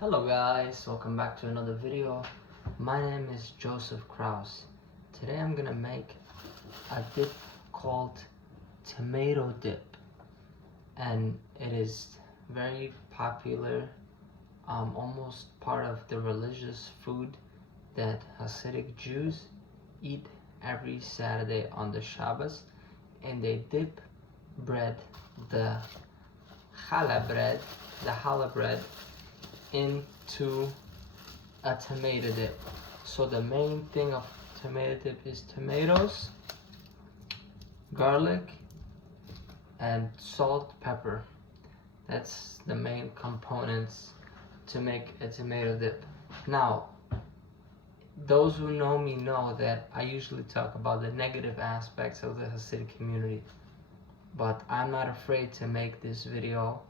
Hello guys, welcome back to another video. My name is Joseph Kraus. Today I'm gonna make a dip called tomato dip, and it is very popular, almost part of the religious food that Hasidic Jews eat every Saturday on the Shabbos, and they dip bread, the challah bread, into a tomato dip. So the main thing of tomato dip is tomatoes, garlic, and salt, pepper. That's the main components to make a tomato dip. Now, those who know me know that I usually talk about the negative aspects of the Hasidic community, but I'm not afraid to make this video,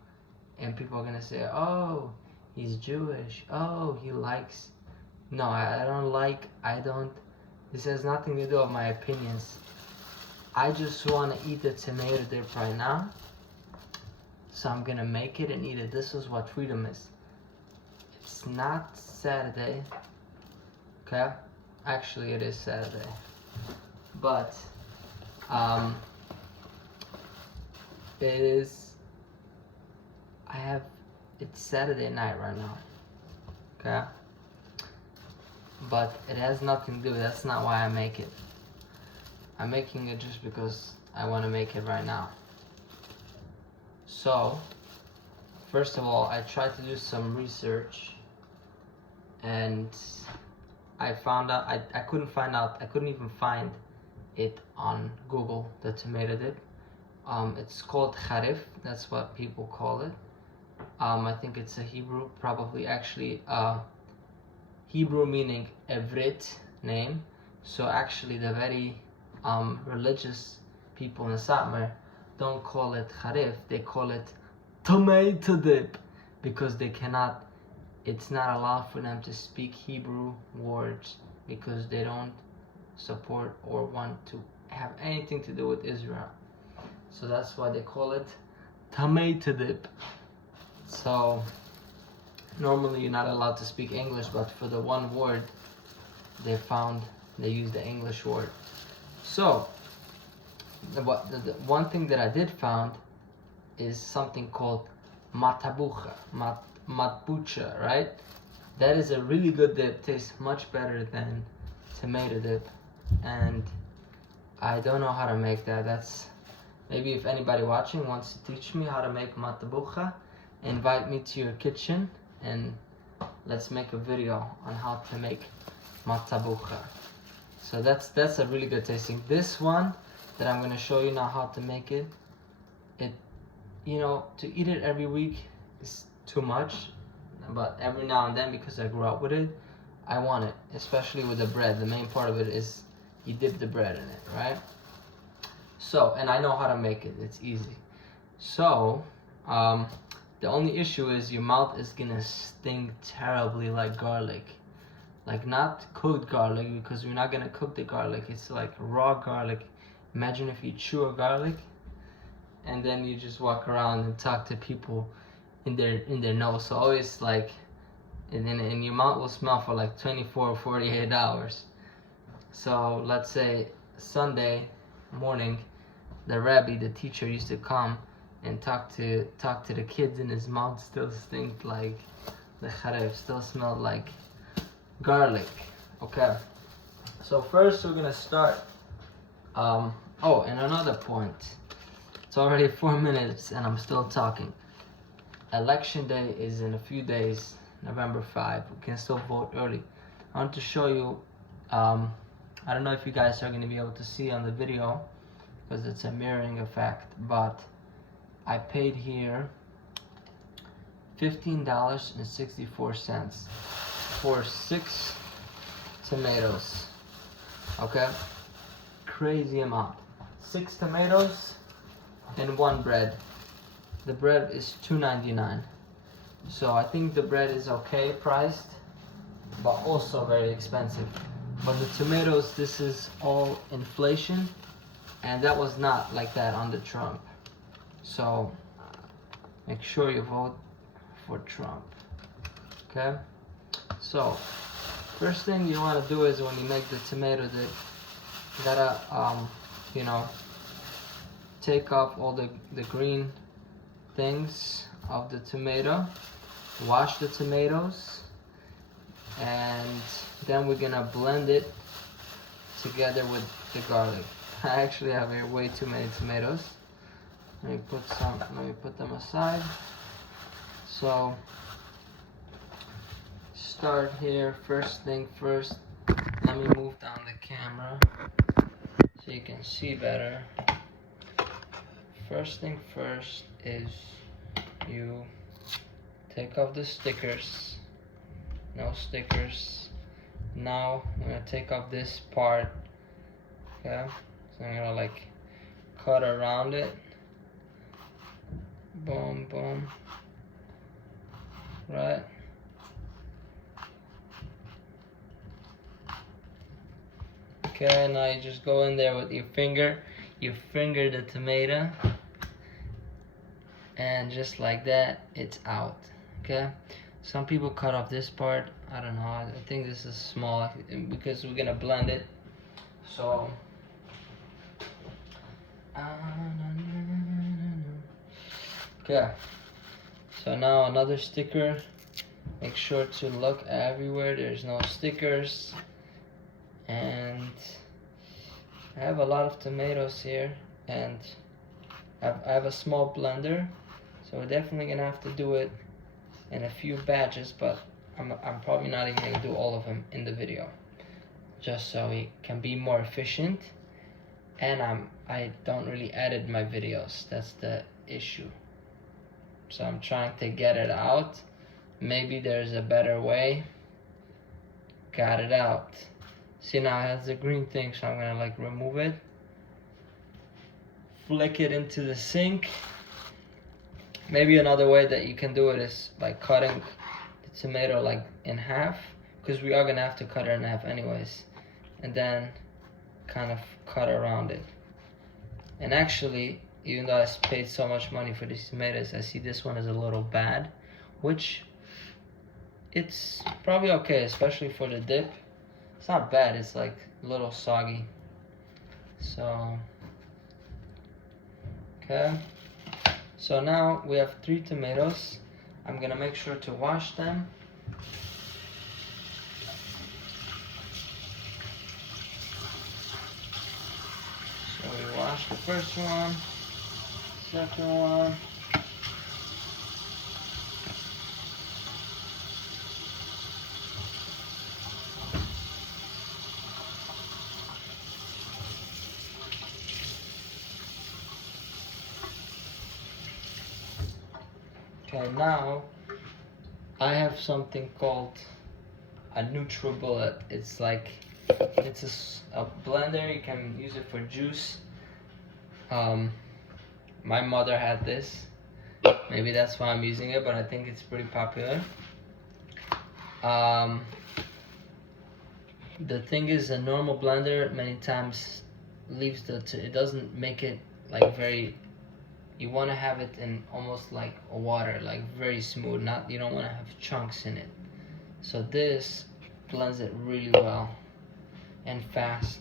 and people are gonna say, oh, he's Jewish, oh, he likes. No, I don't. This has nothing to do with my opinions. I just want to eat the tomato dip right now, so I'm gonna make it and eat it. This is what freedom is. It's not Saturday, okay? Actually, it is Saturday, but it is. It's Saturday night right now, okay? But it has nothing to do. That's not why I make it. I'm making it just because I want to make it right now. So, first of all, I tried to do some research, and I found out I couldn't even find it on Google, the tomato dip. It's called charif. That's what people call it. I think it's a Hebrew, probably actually Hebrew meaning Evrit name. So actually the very religious people in Satmar don't call it charif, they call it tomato dip, because it's not allowed for them to speak Hebrew words, because they don't support or want to have anything to do with Israel. So that's why they call it tomato dip. So normally you're not allowed to speak English, but for the one word they use the English word. So the one thing that I did found is something called matbucha, right? That is a really good dip, tastes much better than tomato dip, and I don't know how to make that. That's maybe if anybody watching wants to teach me how to make matbucha, invite me to your kitchen and let's make a video on how to make matbucha. So that's a really good tasting. This one that I'm going to show you now how to make it, to eat it every week is too much, but every now and then, because I grew up with it, I want it, especially with the bread. The main part of it is you dip the bread in it, right? So, and I know how to make it, it's easy. So the only issue is your mouth is gonna sting terribly like garlic. Like not cooked garlic, because we're not gonna cook the garlic. It's like raw garlic. Imagine if you chew a garlic and then you just walk around and talk to people in their nose. So always like, and your mouth will smell for like 24 or 48 hours. So let's say Sunday morning, the rabbi, the teacher, used to come and talk to the kids, and his mouth still stinked like the charif, still smelled like garlic. Okay, so first we're gonna start. Oh, and another point, it's already 4 minutes and I'm still talking. Election day is in a few days, November 5. We can still vote early. I want to show you, I don't know if you guys are going to be able to see on the video because it's a mirroring effect, but I paid here $15.64 for 6 tomatoes. Okay, crazy amount. 6 tomatoes and 1 bread. The bread is $2.99. So I think the bread is okay priced, but also very expensive. But the tomatoes, this is all inflation, and that was not like that on the Trump. So make sure you vote for Trump. Okay, so first thing you want to do is when you make the tomato dip, you gotta you know, take off all the green things of the tomato, wash the tomatoes, and then we're gonna blend it together with the garlic. I actually have here way too many tomatoes. Let me put them aside. So start here. First thing first, let me move down the camera so you can see better. First thing first is you take off the stickers. No stickers. Now I'm gonna take off this part. Okay, so I'm gonna like cut around it. Boom, boom. Right. Okay, now you just go in there with your finger. You finger the tomato, and just like that, it's out. Okay. Some people cut off this part. I don't know. I think this is small because we're gonna blend it. So. Okay. So now another sticker. Make sure to look everywhere. There's no stickers. And I have a lot of tomatoes here, and I have a small blender, so we're definitely gonna have to do it in a few batches, but I'm probably not even gonna do all of them in the video, just so we can be more efficient. And I don't really edit my videos. That's the issue. So I'm trying to get it out. Maybe there's a better way. Got it out. See, now it has the green thing, so I'm gonna like remove it. Flick it into the sink. Maybe another way that you can do it is by cutting the tomato like in half, because we are gonna have to cut it in half anyways, and then kind of cut around it. And actually, even though I paid so much money for these tomatoes, I see this one is a little bad, which it's probably okay, especially for the dip. It's not bad, it's like a little soggy. So, okay. So now we have 3 tomatoes. I'm gonna make sure to wash them. So we wash the first one, second one. Okay, now I have something called a NutriBullet. It's like, it's a blender. You can use it for juice. My mother had this. Maybe that's why I'm using it, but I think it's pretty popular. The thing is, a normal blender many times leaves it doesn't make it like very. You want to have it in almost like a water, like very smooth. You don't want to have chunks in it. So this blends it really well and fast.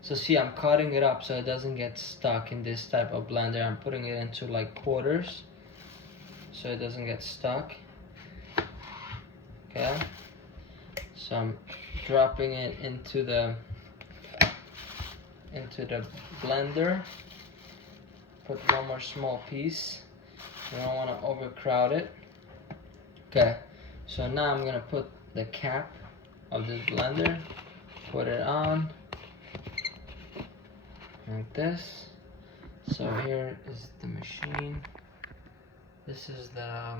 So see, I'm cutting it up so it doesn't get stuck in this type of blender. I'm putting it into like quarters so it doesn't get stuck. Okay. So I'm dropping it into the blender. Put one more small piece. I don't want to overcrowd it. Okay, so now I'm gonna put the cap of this blender, put it on like this. So here is the machine. This is the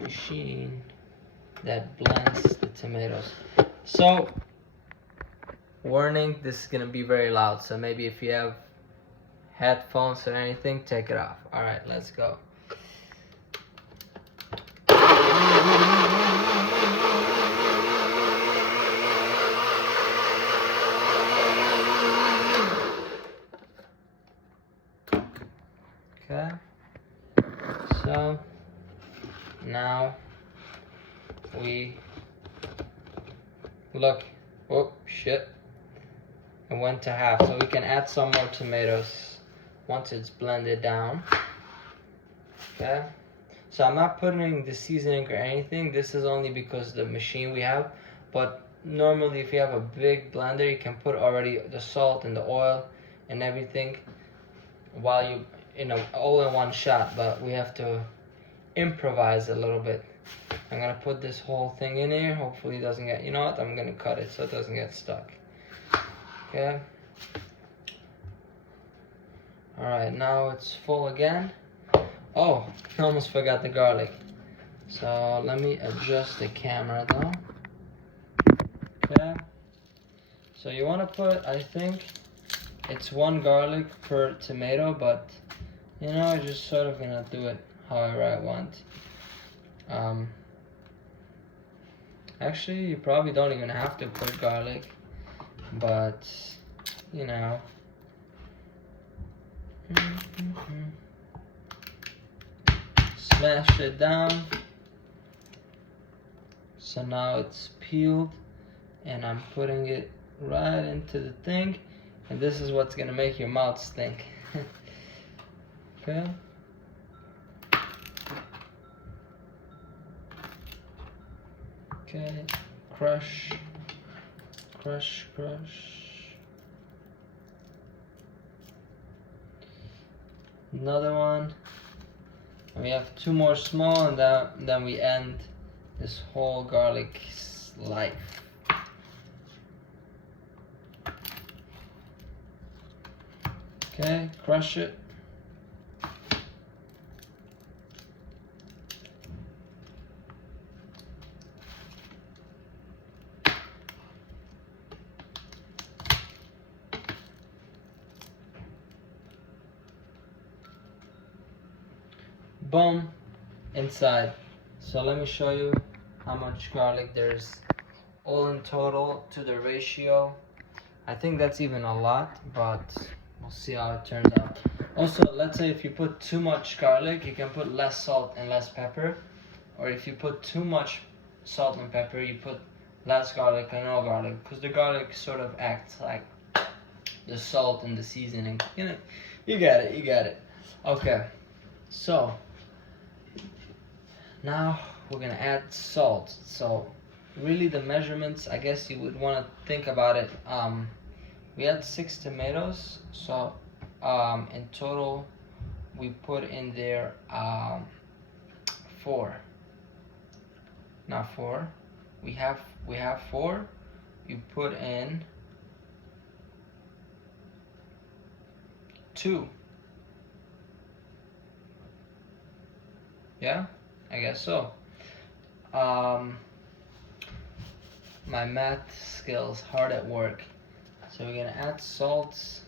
machine that blends the tomatoes. So, warning, this is gonna be very loud, so maybe if you have headphones or anything, take it off. All right, let's go. Okay, so Now we look. Oh shit! It went to half, so we can add some more tomatoes once it's blended down. Okay. So I'm not putting the seasoning or anything. This is only because the machine we have. But normally, if you have a big blender, you can put already the salt and the oil and everything while all in one shot. But we have to improvise a little bit. I'm gonna put this whole thing in here. Hopefully it doesn't get, you know what, I'm gonna cut it so it doesn't get stuck. Okay. Alright, now it's full again. Oh, I almost forgot the garlic. So let me adjust the camera though. Okay. So you wanna put, I think it's 1 garlic per tomato, but you know, I'm just sort of gonna do it however I want. Actually, you probably don't even have to put garlic, but you know. Smash it down. So now it's peeled, and I'm putting it right into the thing, and this is what's gonna make your mouth stink. Okay. Okay, crush, crush, crush. Another one. And we have 2 more small, and then we end this whole garlic's life. Okay, crush it. Boom, inside. So let me show you how much garlic there's all in total to the ratio. I think that's even a lot, but we'll see how it turns out. Also, let's say if you put too much garlic, you can put less salt and less pepper. Or if you put too much salt and pepper, you put less garlic and no garlic, because the garlic sort of acts like the salt and the seasoning. You know, you got it, you got it. Okay, so now we're gonna add salt. So really the measurements, I guess you would want to think about it. We had 6 tomatoes, so in total we put in there 4. Not 4. We have 4. You put in 2. Yeah, I guess so. My math skills hard at work. So we're gonna add salt,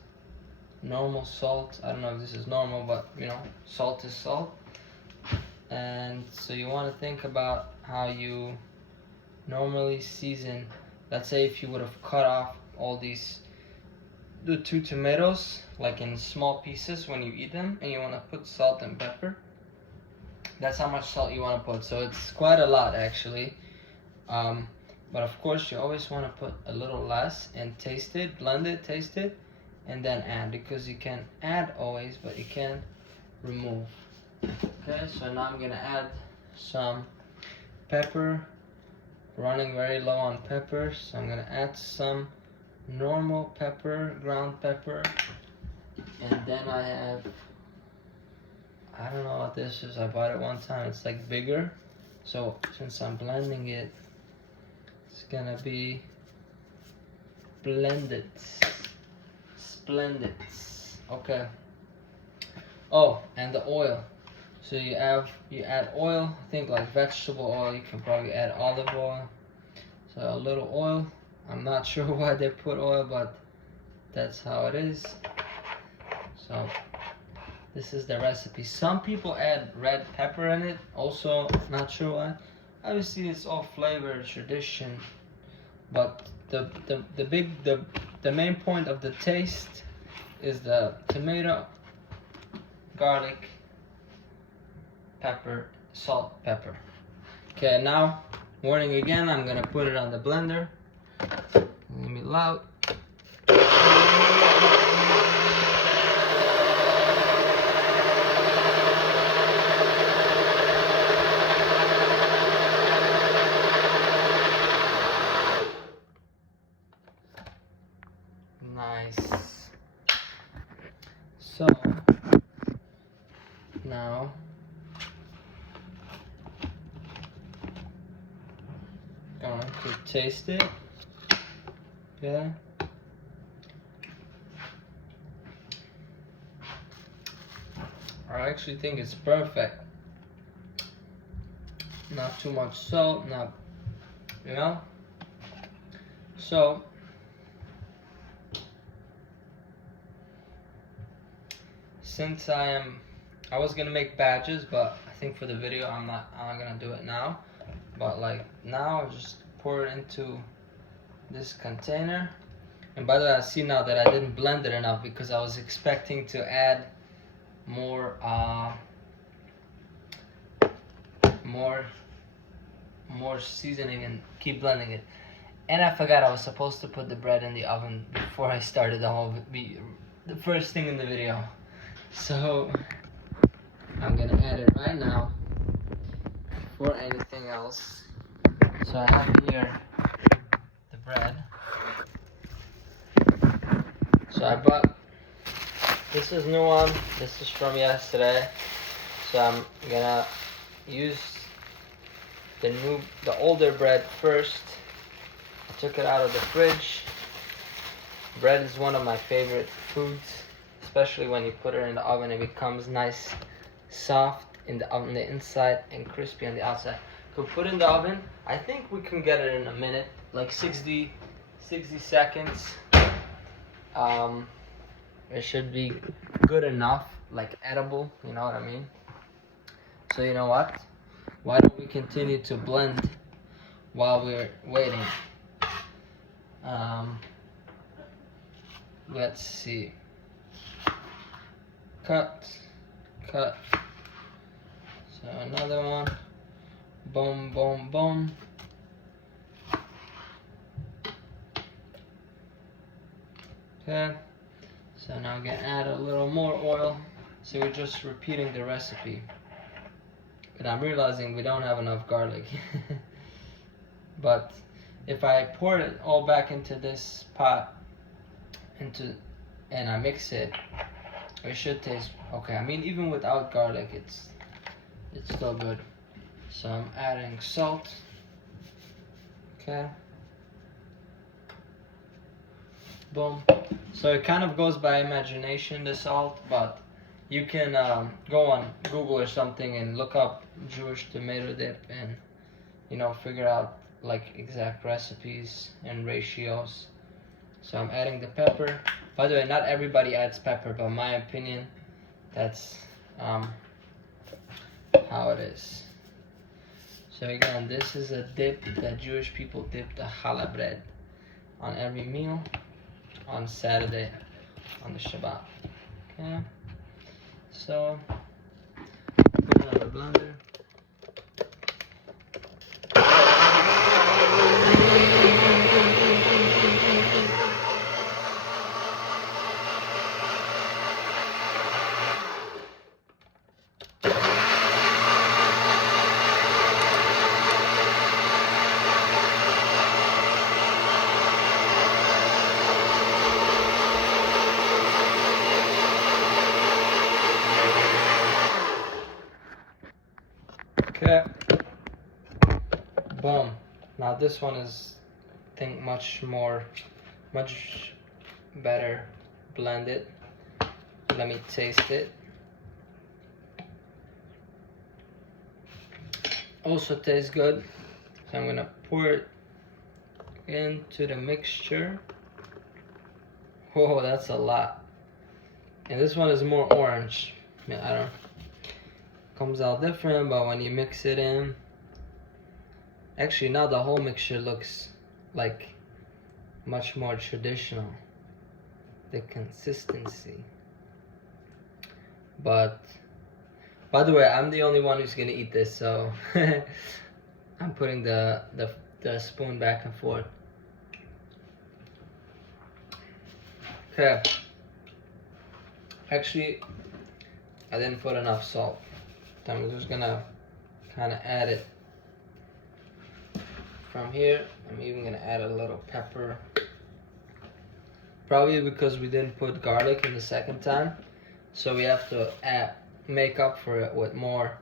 normal salt. I don't know if this is normal, but you know, salt is salt. And so you want to think about how you normally season. Let's say if you would have cut off all the 2 tomatoes like in small pieces when you eat them, and you want to put salt and pepper. That's how much salt you want to put. So it's quite a lot actually. But of course you always want to put a little less and taste it, blend it, taste it, and then add, because you can add always, but you can't remove. Okay, so now I'm gonna add some pepper, running very low on pepper, so I'm gonna add some normal pepper, ground pepper, and then I have, I don't know what this is, I bought it one time, it's like bigger, so since I'm blending it, it's gonna be blended, splendid. Okay. Oh, and the oil. So you add oil, I think like vegetable oil, you can probably add olive oil. So a little oil. I'm not sure why they put oil, but that's how it is. So this is the recipe. Some people add red pepper in it, also not sure why. Obviously it's all flavor, tradition, but the main point of the taste is the tomato, garlic, pepper, salt, pepper. Okay, now, warning again, I'm gonna put it on the blender. Let me loud. Nice. So now going to taste it. Yeah. I actually think it's perfect. Not too much salt, not, you know. So since I was gonna make batches, but I think for the video I'm not gonna do it now. But like now, I'll just pour it into this container. And by the way, I see now that I didn't blend it enough because I was expecting to add more more seasoning and keep blending it. And I forgot I was supposed to put the bread in the oven before I started the first thing in the video. So I'm gonna add it right now before anything else. So I have here the bread. So I bought, this is new one, this is from yesterday. So I'm gonna use the older bread first. I took it out of the fridge. Bread is one of my favorite foods, especially when you put it in the oven. It becomes nice, soft in the oven, the inside, and crispy on the outside. So put in the oven. I think we can get it in a minute, like 60 seconds. It should be good enough, like edible, you know what I mean? So you know what? Why don't we continue to blend while we're waiting? Let's see. Cut. So another one. Boom, boom, boom. Okay. So now I'm gonna add a little more oil. So we're just repeating the recipe. But I'm realizing we don't have enough garlic. But if I pour it all back into this pot, and I mix it, it should taste okay. I mean, even without garlic, it's still good. So I'm adding salt. Okay. Boom. So it kind of goes by imagination, the salt, but you can go on Google or something and look up Jewish tomato dip and, you know, figure out like exact recipes and ratios. So I'm adding the pepper. By the way, not everybody adds pepper, but in my opinion, that's how it is. So again, this is a dip that Jewish people dip the challah bread on every meal on Saturday, on the Shabbat. Okay. So put it on the blender. Okay. Boom. Now this one is, I think, much better blended. Let me taste it. Also tastes good. So I'm gonna pour it into the mixture. Whoa, that's a lot. And this one is more orange. I don't know. Comes out different, but when you mix it in, actually now the whole mixture looks like much more traditional, the consistency. But By the way, I'm the only one who's gonna eat this, so I'm putting the spoon back and forth. Okay. Actually, I didn't put enough salt. So I'm just gonna kind of add it from here. I'm even gonna add a little pepper. Probably because we didn't put garlic in the second time, so we have to make up for it with more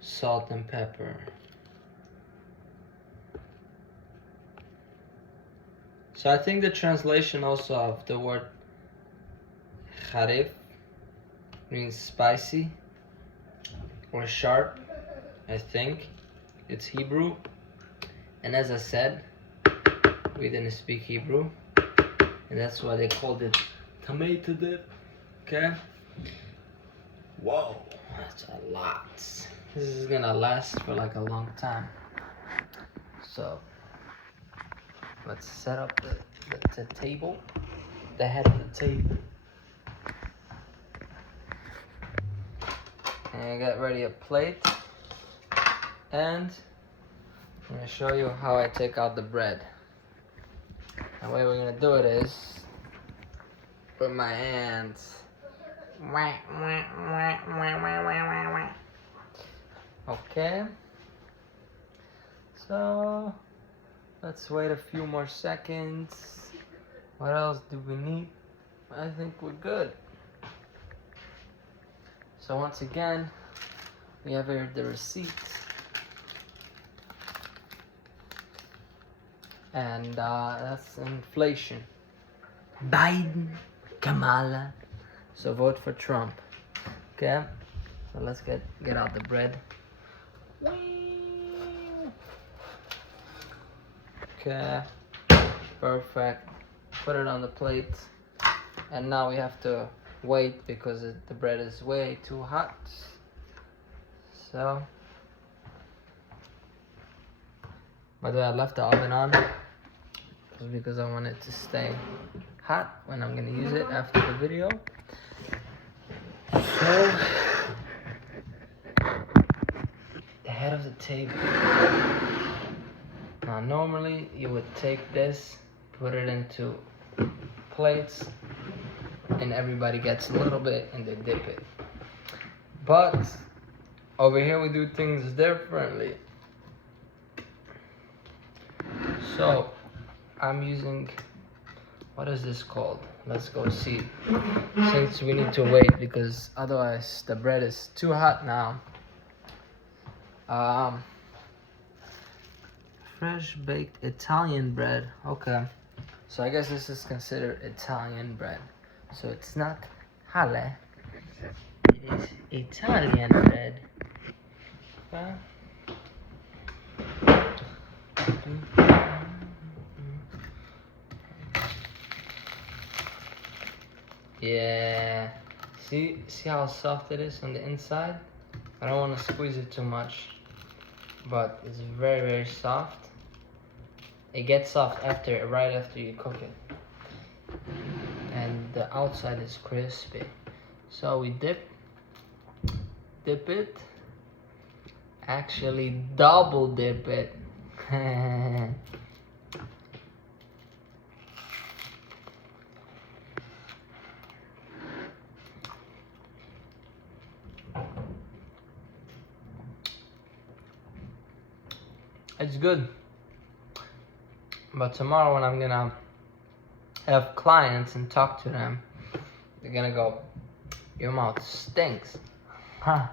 salt and pepper. So I think the translation also of the word harif means spicy or sharp. I think it's Hebrew, and as I said, we didn't speak Hebrew, and that's why they called it tomato dip. Okay. Whoa, that's a lot. This is gonna last for like a long time. So let's set up the table, the head of the table, and get ready a plate. And I'm gonna show you how I take out the bread. The way we're gonna do it is with my hands. Okay. So let's wait a few more seconds. What else do we need? I think we're good. So once again, we have here the receipt. And that's inflation. Biden, Kamala. So vote for Trump. Okay? So let's get out the bread. Okay. Perfect. Put it on the plate. And now we have to wait because the bread is way too hot. So, by the way, I left the oven on because I want it to stay hot when I'm gonna use it after the video. So, the head of the table. Now, normally you would take this, put it into plates, and everybody gets a little bit and they dip it. But over here we do things differently. So I'm using, what is this called? Let's go see. Since we need to wait because otherwise the bread is too hot now. Fresh baked Italian bread. Okay. So I guess this is considered Italian bread. So it's not halal. It is Italian bread. Okay. Yeah. See how soft it is on the inside? I don't want to squeeze it too much, but it's very, very soft. It gets soft right after you cook it. And the outside is crispy. So we dip it. Actually double dip it. It's good. But tomorrow when I'm gonna have clients and talk to them, they're gonna go, your mouth stinks. Huh.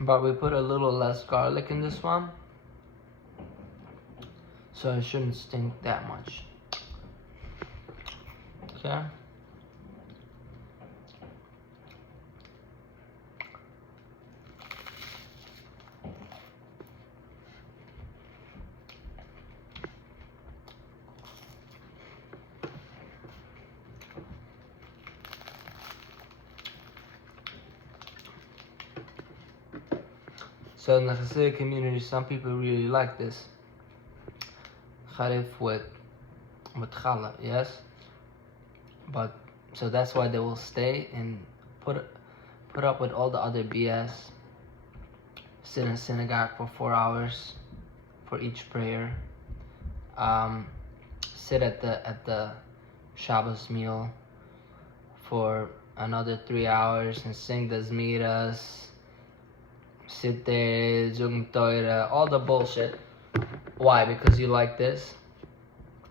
But we put a little less garlic in this one, so it shouldn't stink that much. Okay. So in the Hasidic community, some people really like this. charif with challah, yes. But so that's why they will stay and put up with all the other BS. Sit in synagogue for 4 hours for each prayer. Sit at the Shabbos meal for another 3 hours and sing the Zmiras. Sit there, Zung Toira, all the bullshit. Why? Because you like this?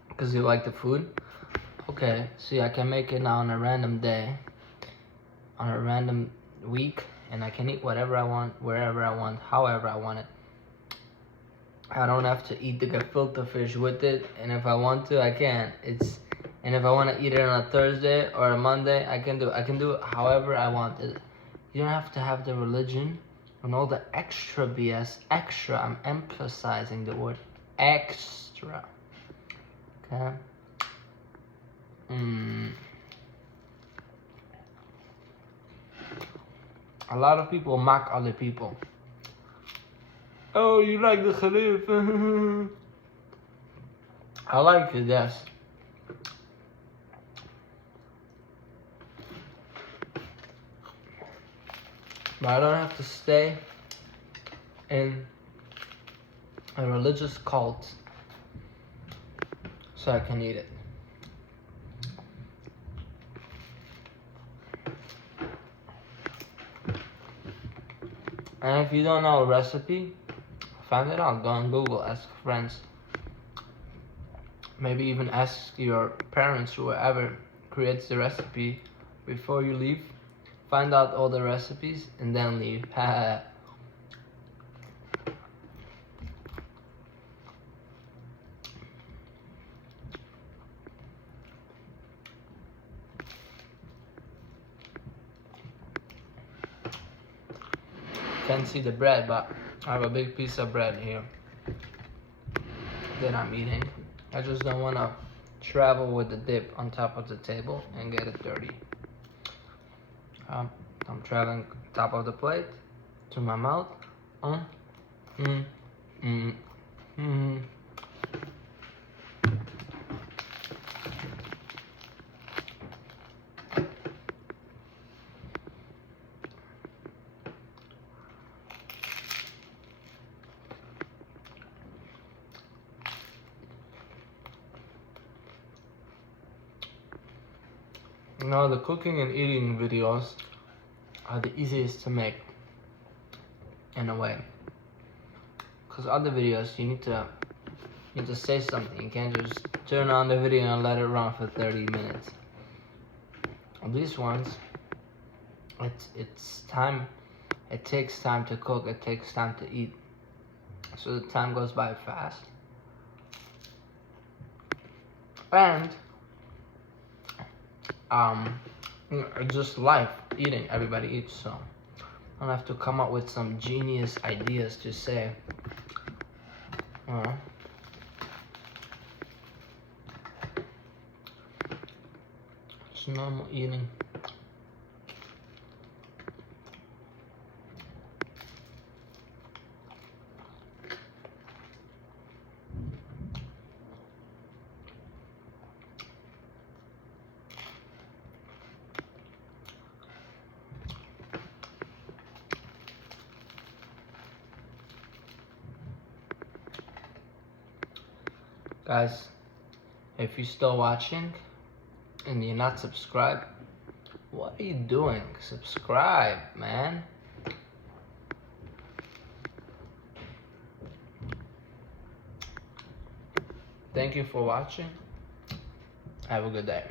Because you like the food? Okay, see, I can make it now on a random day, on a random week, and I can eat whatever I want, wherever I want, however I want it. I don't have to eat the gefilte fish with it, and if I want to, I can. And if I want to eat it on a Thursday or a Monday, I can do it however I want it. You don't have to have the religion and all the extra BS. Extra, I'm emphasizing the word extra. Okay? A lot of people mock other people. Oh, you like the Khalif? I like it, yes. But I don't have to stay in a religious cult so I can eat it. And if you don't know a recipe, find it out. Go on Google, ask friends. Maybe even ask your parents, whoever creates the recipe, before you leave. Find out all the recipes and then leave. Can't see the bread, but I have a big piece of bread here that I'm eating. I just don't want to travel with the dip on top of the table and get it dirty. I'm traveling top of the plate to my mouth. You know, the cooking and eating videos are the easiest to make, in a way. Because other videos, you need to say something. You can't just turn on the video and let it run for 30 minutes. These ones, it's time. It takes time to cook. It takes time to eat. So the time goes by fast. And just life, eating. Everybody eats, so I don't have to come up with some genius ideas to say. It's normal eating. Guys, if you're still watching and you're not subscribed, what are you doing? Subscribe, man. Thank you for watching. Have a good day.